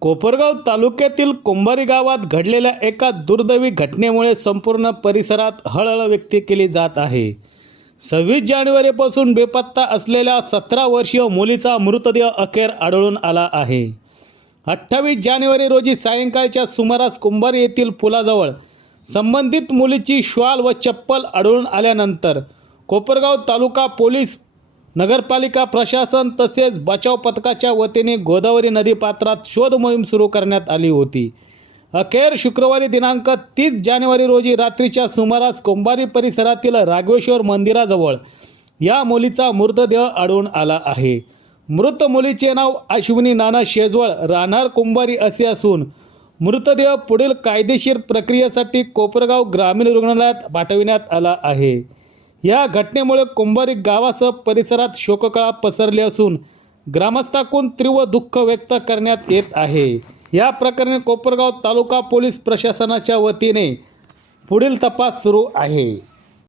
कोपरगाव तालुक्यातील कुंभारी गावात घडलेल्या एका दुर्दैवी घटनेमुळे संपूर्ण परिसरात हळहळ व्यक्त केली जात आहे. सव्वीस जानेवारीपासून बेपत्ता असलेल्या सतरा वर्षीय मुलीचा मृतदेह अखेर आढळून आला आहे. अठ्ठावीस जानेवारी रोजी सायंकाळच्या सुमारास कुंभारी येथील पुलाजवळ संबंधित मुलीची श्वाल व चप्पल आढळून आल्यानंतर कोपरगाव तालुका पोलीस नगरपालिका प्रशासन तसेच बचाव पथकाच्या वतीने गोदावरी नदीपात्रात शोध मोहीम सुरू करण्यात आली होती. अखेर शुक्रवारी दिनांक तीस जानेवारी रोजी रात्रीच्या सुमारास कोंभारी परिसरातील राघवेश्वर मंदिराजवळ या मुलीचा मृतदेह आढळून आला आहे. मृत मुलीचे नाव अश्विनी नाना शेजवळ राहणार कुंभारी असे असून मृतदेह पुढील कायदेशीर प्रक्रियेसाठी कोपरगाव ग्रामीण रुग्णालयात पाठविण्यात आला आहे. या घटनेमुळे कुंभारी गावासह परिसरात शोककळा पसरली असून ग्रामस्थाकून तीव्र दुःख व्यक्त करण्यात येत आहे. या प्रकरणी कोपरगाव तालुका पोलीस प्रशासनाच्या वतीने पुढील तपास सुरू आहे.